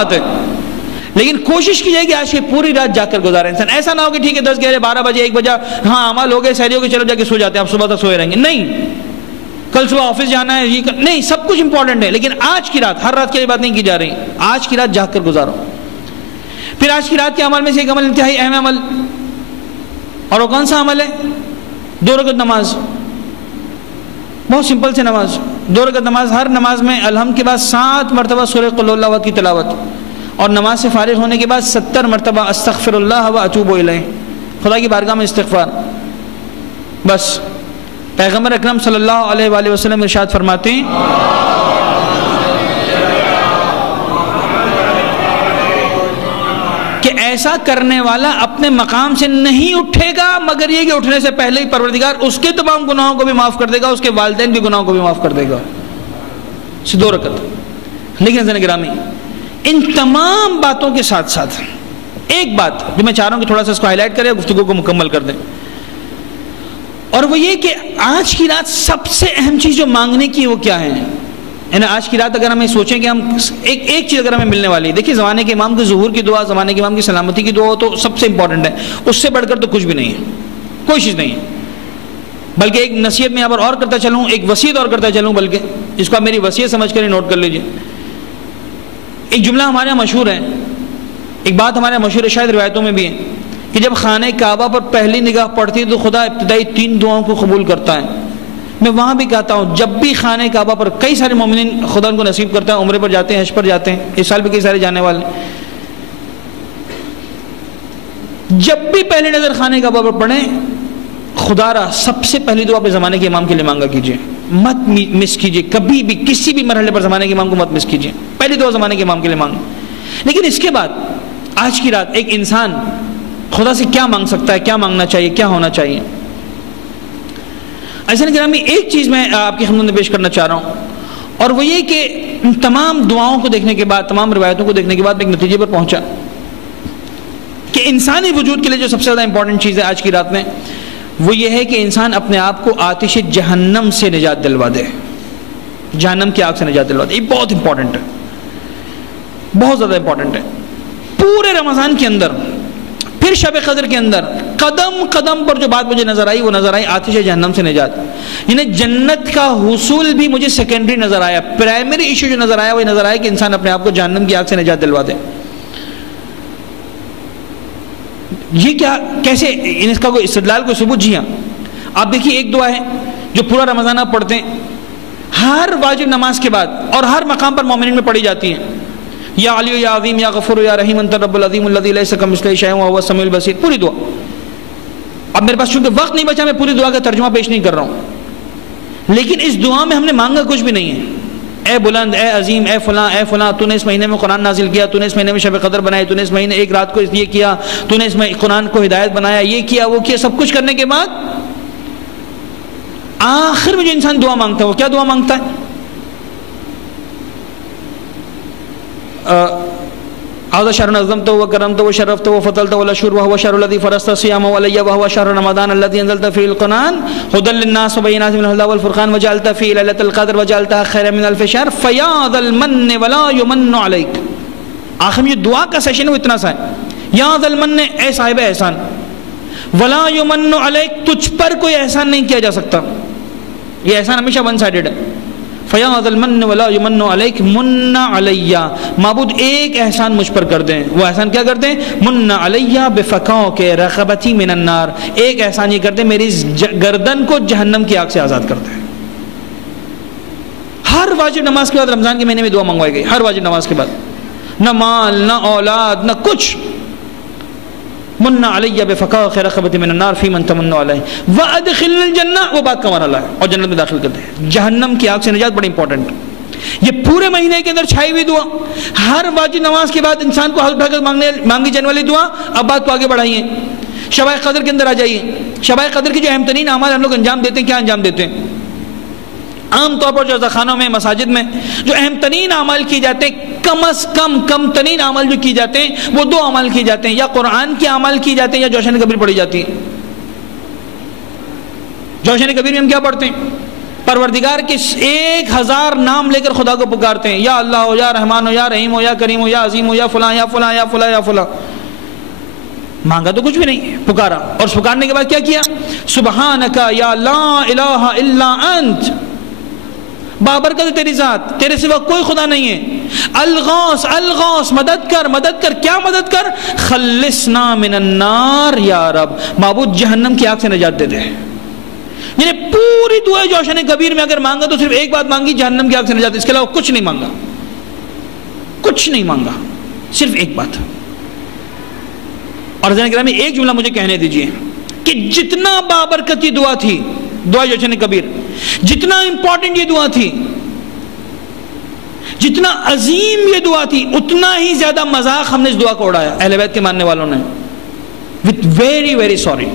بات ہے، لیکن کوشش کی جائے کہ آج کی پوری رات جا کر گزارے انسان. ایسا نہ ہو کہ ٹھیک ہے 10 11 12 بجے 1 بجے ہاں اعمال ہو گئے سحری ہو گئی چلو جا کے سو جاتے ہیں، آپ صبح تک سوئے رہیں گے. نہیں، کل صبح آفس جانا ہے نہیں، سب کچھ امپورٹنٹ ہے، لیکن آج کی رات، ہر رات کی بات نہیں کی جا رہی، آج کی رات جاگ کر گزارو. پھر آج کی رات کے عمل میں سے ایک عمل انتہائی اہم عمل، اور وہ کون سا عمل ہے؟ 2 رکعت نماز. بہت سمپل سے نماز، 2 رکعت نماز. ہر نماز میں الحمد کے بعد 7 مرتبہ سورہ قل اللہ کی تلاوت، اور نماز سے فارغ ہونے کے بعد 70 مرتبہ استغفر اللہ و اتوب الیہ، خدا کی بارگاہ میں استغفار. بس پیغمبر اکرم صلی اللہ علیہ وآلہ وسلم ارشاد فرماتے ہیں کہ ایسا کرنے والا اپنے مقام سے نہیں اٹھے گا مگر یہ کہ اٹھنے سے پہلے ہی پروردگار اس کے تمام گناہوں کو بھی معاف کر دے گا، اس کے والدین کے گناہوں کو بھی معاف کر دے گا. 2 رکعت. لیکن حضرات گرامی، ان تمام باتوں کے ساتھ ساتھ ایک بات جو میں چاہ رہا ہوں کہ تھوڑا سا اس کو ہائی لائٹ کریں، گفتگو کو مکمل کر دیں، اور وہ یہ کہ آج کی رات سب سے اہم چیز جو مانگنے کی وہ کیا ہے. یعنی آج کی رات اگر ہمیں سوچیں کہ ہم ایک چیز اگر ہمیں ملنے والی ہے، دیکھیے زمانے کے امام کے ظہور کی دعا، زمانے کے امام کی سلامتی کی دعا ہو تو سب سے امپورٹنٹ ہے، اس سے بڑھ کر تو کچھ بھی نہیں ہے، کوئی چیز نہیں ہے. بلکہ ایک نصیحت میں یہاں پر اور کرتا چلوں، ایک وصیت اور کرتا چلوں، بلکہ اس کو آپ میری وصیت سمجھ کر ہی نوٹ کر لیجئے. ایک جملہ ہمارے یہاں مشہور ہے، ایک بات ہمارے یہاں مشہور ہے، شاید روایتوں میں بھی ہے کہ جب خانہ کعبہ پر پہلی نگاہ پڑتی ہے تو خدا ابتدائی 3 دعاؤں کو قبول کرتا ہے. میں وہاں بھی کہتا ہوں جب بھی خانہ کعبہ پر کئی سارے مومنین خدا ان کو نصیب کرتا ہے، عمرے پر جاتے ہیں، حج پر جاتے ہیں، اس سال بھی کئی سارے جانے والے، جب بھی پہلی نظر خانہ کعبہ پر پڑھیں خدا را سب سے پہلی دعا اپنے زمانے کے امام کے لیے مانگا کیجیے، مت مس کیجیے، کبھی بھی کسی بھی مرحلے پر زمانے کے امام کو مت مس کیجیے، پہلی دعا زمانے کے امام کے لیے مانگیں. لیکن اس کے بعد آج کی رات ایک انسان خدا سے کیا مانگ سکتا ہے، کیا مانگنا چاہیے، کیا ہونا چاہیے. ایسا گرامی ایک چیز میں آپ کی خدمت میں پیش کرنا چاہ رہا ہوں، اور وہ یہ کہ تمام دعاؤں کو دیکھنے کے بعد، تمام روایتوں کو دیکھنے کے بعد میں ایک نتیجے پر پہنچا کہ انسانی وجود کے لیے جو سب سے زیادہ امپورٹنٹ چیز ہے آج کی رات میں وہ یہ ہے کہ انسان اپنے آپ کو آتش جہنم سے نجات دلوا دے، جہنم کی آگ سے نجات دلوا دے. یہ بہت امپورٹنٹ ہے، بہت زیادہ امپورٹنٹ ہے. پورے رمضان کے اندر، پھر شب قدر کے اندر قدم قدم پر جو بات مجھے نظر آئی وہ نظر آئی آتش جہنم سے نجات. یعنی جنت کا حصول بھی مجھے سیکنڈری نظر آیا، پرائمری ایشو جو نظر آیا وہ نظر آیا کہ انسان اپنے آپ کو جہنم کی آگ سے نجات دلوا دے. یہ کیا، کیسے، اس کا کوئی استدلال، کوئی ثبوت؟ جی ہاں، آپ دیکھیے ایک دعا ہے جو پورا رمضان آپ پڑھتے ہیں، ہر واجب نماز کے بعد اور ہر مقام پر مومنین میں پڑھی جاتی ہے. یا علی یا عظیم یا غفور یا رحیم انت رب العظیم الذی لیس کمثلہ شیء وهو السمیع البصیر، پوری دعا. اب میرے پاس چونکہ وقت نہیں بچا میں پوری دعا کا ترجمہ پیش نہیں کر رہا ہوں، لیکن اس دعا میں ہم نے مانگا کچھ بھی نہیں ہے. اے بلند، اے عظیم، اے فلاں، تو نے اس مہینے میں قرآن نازل کیا، تو نے اس مہینے میں شب قدر بنائی، تو نے اس مہینے ایک رات کو یہ کیا، تو نے اس میں قرآن کو ہدایت بنایا، یہ کیا وہ کیا. سب کچھ کرنے کے بعد آخر میں جو انسان دعا مانگتا ہے وہ کیا دعا مانگتا ہے؟ هذا شهر نظمته وكرمته وشرفته وفضلته والاشهر وهو شهر الذي فرضت صيامه علي وهو شهر رمضان الذي انزلت فيه القرآن هدى للناس وبينات من الهدى والفرقان وجعلت فيه ليلة القدر وجعلتها خيرا من الف شهر فيا ذا المن ولا يمن عليك. آخر میں جو دعا کا سیشن ہے وہ اتنا سا ہے، یا ذا المن، اے صاحب احسان، ولا يمن عليك، تجھ پر کوئی احسان نہیں کیا جا سکتا. یہ احسان ہمیشہ ون سائیڈڈ ہے. فَيَا ذَا الْمَنِّ وَلَا يُمَنُّ عَلَيْكَ مُنَّ عَلَيَّ، معبود ایک احسان مجھ پر کر دیں. وہ احسان کیا کر دیں؟ مُنَّ عَلَيَّ بِفَكَوْكَ رَغَبَتِي مِنَ النَّارِ، ایک احسان یہ کر دیں میری گردن کو جہنم کی آگ سے آزاد کر دیں. ہر واجب نماز کے بعد رمضان کے مہینے میں دعا منگوائی گئی، ہر واجب نماز کے بعد، نہ مال نہ اولاد نہ کچھ. من علی بفقاء رغبت من النار فی من تمن علیہ وادخل الجنہ، وہ بات کا معنی ہے اور جنت میں داخل کر دے. جہنم کی آگ سے نجات بڑی امپورٹنٹ. یہ پورے مہینے کے اندر چھائی ہوئی دعا، ہر واجب نماز کے بعد انسان کو ہاتھ اٹھا کر مانگی جانے والی دعا. اب بات کو آگے بڑھائیے، شب قدر کے اندر آ جائیے. شب قدر کے جو اہم ترین اعمال ہم لوگ انجام دیتے ہیں، کیا انجام دیتے ہیں؟ عام طور پر جو خانوں میں، مساجد میں جو اہم ترین اعمال کیے جاتے ہیں، کم ترین اعمال جو کی جاتے ہیں وہ 2 اعمال کیے جاتے ہیں، یا قرآن کے اعمال کیے جاتے ہیں یا جوشن کبیر پڑھی جاتی ہے. جوشن کبیر میں ہم کیا پڑھتے ہیں؟ پروردگار کے 1000 نام لے کر خدا کو پکارتے ہیں، یا اللہ ہو، یا رحمان ہو، یا رحیم ہو، یا کریم ہو، یا عظیم ہو، یا فلاں یا فلاں یا فلاں یا فلاں. مانگا تو کچھ بھی نہیں، پکارا. اور پکارنے کے بعد کیا کیا؟ سبحانک یا لا الہ الا انت، بابرکت ہے تیری ذات، تیرے سوا کوئی خدا نہیں ہے. الغوث الغوث، مدد کر مدد کر. کیا مدد کر؟ خلصنا من النار یا رب، معبود جہنم کی آگ سے نجات دے دے. یعنی پوری دعا جوشن کبیر میں اگر مانگا تو صرف ایک بات مانگی، جہنم کی آگ سے نجات. اس کے علاوہ کچھ نہیں مانگا، کچھ نہیں مانگا، صرف ایک بات. اور حضرت گرامی ایک جملہ مجھے کہنے دیجئے کہ جتنا بابرکت یہ دعا تھی، دعا جوشن کبیر، جتنا امپورٹنٹ یہ دعا تھی، جتنا عظیم یہ دعا تھی، اتنا ہی زیادہ مذاق ہم نے اس دعا کو اڑایا اہل بیت کے ماننے والوں نے. with very very sorry.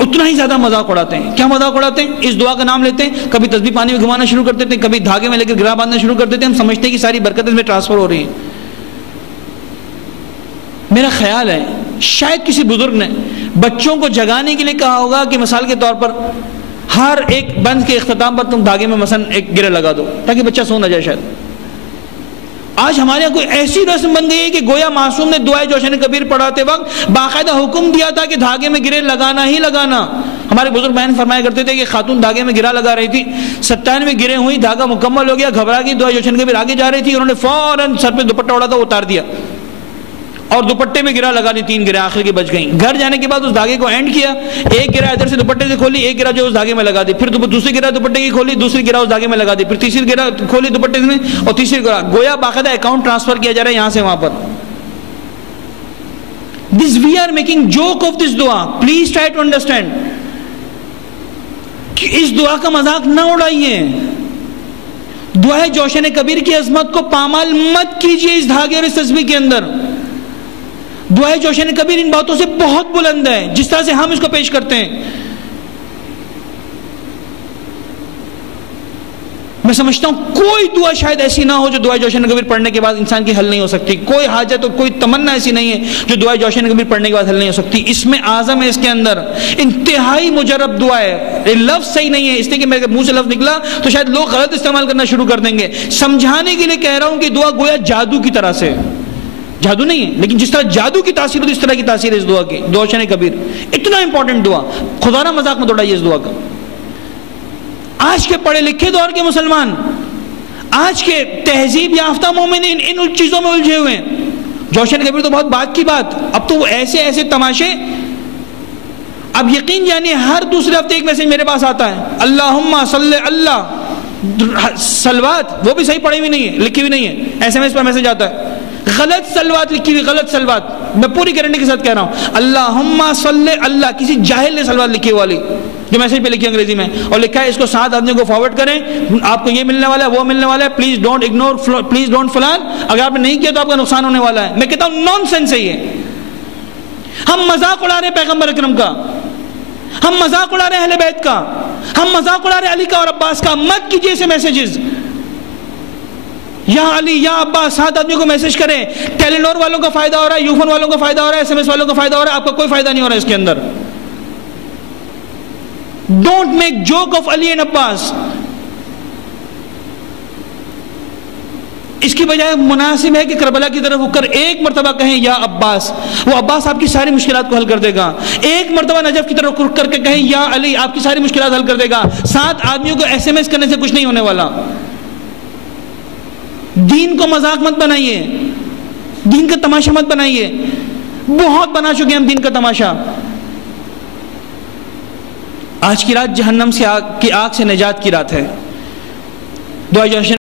اتنا ہی زیادہ مذاق اڑاتے ہیں. کیا مذاق اڑاتے ہیں؟ اس دعا کا نام لیتے ہیں، کبھی تسبیح پانی میں گھمانا شروع کر دیتے ہیں، کبھی دھاگے میں لے کر گرہ باندھنا شروع کر دیتے ہیں. ہم سمجھتے ہیں کہ ساری برکتیں اس میں ٹرانسفر ہو رہی ہیں. میرا خیال ہے شاید کسی بزرگ نے بچوں کو جگانے کے لیے کہا ہوگا کہ مثال کے طور پر ہر ایک بند کے اختتام پر تم دھاگے میں مثلا ایک گرہ لگا دو تاکہ بچہ سو نہ جائے. شاید آج ہمارے یہاں کوئی ایسی رسم بن گئی ہے کہ گویا معصوم نے دعائے جوشن کبیر پڑھاتے وقت باقاعدہ حکم دیا تھا کہ دھاگے میں گرہ لگانا ہی لگانا. ہمارے بزرگ بہن فرمایا کرتے تھے کہ خاتون دھاگے میں گرہ لگا رہی تھی، 97 گرہیں ہوئی، دھاگا مکمل ہو گیا، گھبرا گئی، دعائے جوشن کبیر آگے جا رہی تھی، انہوں نے فوراً سر پہ دوپٹہ اڑا تھا وہ اتار دیا اور دوپٹے میں گرہ لگا دی. 3 گرہیں آخر کی بچ گئیں. گھر جانے کے بعد اس دھاگے کو اینڈ کیا، ایک گرہ ادھر سے دوپٹے سے کھولی، ایک گرہ جو اس دھاگے میں لگا دی، پھر دوسری گرہ دوپٹے کی کھولی، دوسری گرہ اس دھاگے میں لگا دی، پھر تیسری گرہ کھولی دوپٹے میں اور تیسری گرہ. گویا باقاعدہ اکاؤنٹ ٹرانسفر کیا جا رہا ہے یہاں سے وہاں پر. This we are making joke of this dua. Please try to understand کہ اس دعا کا مذاق نہ اڑائیے. دعا جوشن کبیر کی عظمت کو پامال مت کیجیے اس دھاگے اور اس تسبیح کے اندر. دعا جوشن کبیر ان باتوں سے بہت بلند ہے جس طرح سے ہم اس کو پیش کرتے ہیں. میں سمجھتا ہوں کوئی دعا شاید ایسی نہ ہو جو دعا جوشن کبیر پڑھنے کے بعد انسان کی حل نہیں ہو سکتی. کوئی حاجت اور کوئی تمنا ایسی نہیں ہے جو دعا جوشن کبیر پڑھنے کے بعد حل نہیں ہو سکتی. اس میں اعظم ہے، اس کے اندر انتہائی مجرب دعا ہے. لفظ صحیح نہیں ہے، اس لیے کہ میرے منہ سے لفظ نکلا تو شاید لوگ غلط استعمال کرنا شروع کر دیں گے. سمجھانے کے لیے کہہ رہا ہوں کہ دعا گویا جادو کی طرح سے، جادو نہیں ہے لیکن جس طرح جادو کی تاثیر ہوتی ہے اس طرح کی تاثیر ہے اس دعا کی. دعا جوشن کبیر اتنا امپورٹنٹ دعا، خدا نہ مذاق مت اڑائیے اس دعا کا. آج کے پڑھے لکھے دور کے مسلمان، آج کے تہذیب یافتہ مومنین ان چیزوں میں الجھے ہوئے ہیں. جوشن کبیر تو بہت بات کی بات، اب تو وہ ایسے ایسے تماشے. اب یقین جانیے ہر دوسرے ہفتے ایک میسج میرے پاس آتا ہے، اللہم صلی اللہ سلوات، وہ بھی صحیح پڑھی ہوئی نہیں ہے، لکھی ہوئی نہیں ہے. ایس ایم ایس پر میسج آتا ہے غلط سلوات لکھی ہوئی، غلط سلوات. میں پوری گارنٹی کے ساتھ کہہ رہا ہوں اللہم صلی اللہ، کسی جاہل نے سلوات لکھی والی جو میسج پہ لکھی انگریزی میں اور لکھا ہے اس کو 7 آدمیوں کو فارورڈ کریں، آپ کو یہ ملنے والا ہے وہ ملنے والا ہے، please don't ignore, please don't فلان، اگر آپ نے نہیں کیا تو آپ کا نقصان ہونے والا ہے. میں کہتا ہوں نان سینس ہے یہ. ہم مذاق اڑا رہے ہیں پیغمبر اکرم کا، ہم مذاق اڑا رہے ہیں اہل بیت کا، ہم مذاق اڑا رہے ہیں علی کا اور عباس کا. مت کیجیے ایسے میسیجز. یا علی یا عباس 7 آدمیوں کو میسج کریں. ٹیلینور والوں کا فائدہ ہو رہا ہے، یوفن والوں کا فائدہ ہو رہا ہے، ایس ایم ایس والوں کا فائدہ ہو رہا ہے، آپ کا کوئی فائدہ نہیں ہو رہا ہے اس کے اندر. Don't make joke of Ali and Abbas. اس کی بجائے مناسب ہے کہ کربلا کی طرف رک کر ایک مرتبہ کہیں یا عباس، وہ عباس آپ کی ساری مشکلات کو حل کر دے گا. ایک مرتبہ نجف کی طرف رک کر کے کہیں یا علی، آپ کی ساری مشکلات حل کر دے گا. 7 آدمیوں کو ایس ایم ایس کرنے سے کچھ نہیں ہونے والا. دین کو مذاق مت بنائیے، دین کا تماشا مت بنائیے. بہت بنا چکے ہم دین کا تماشا. آج کی رات جہنم سے کی آگ سے نجات کی رات ہے. دعا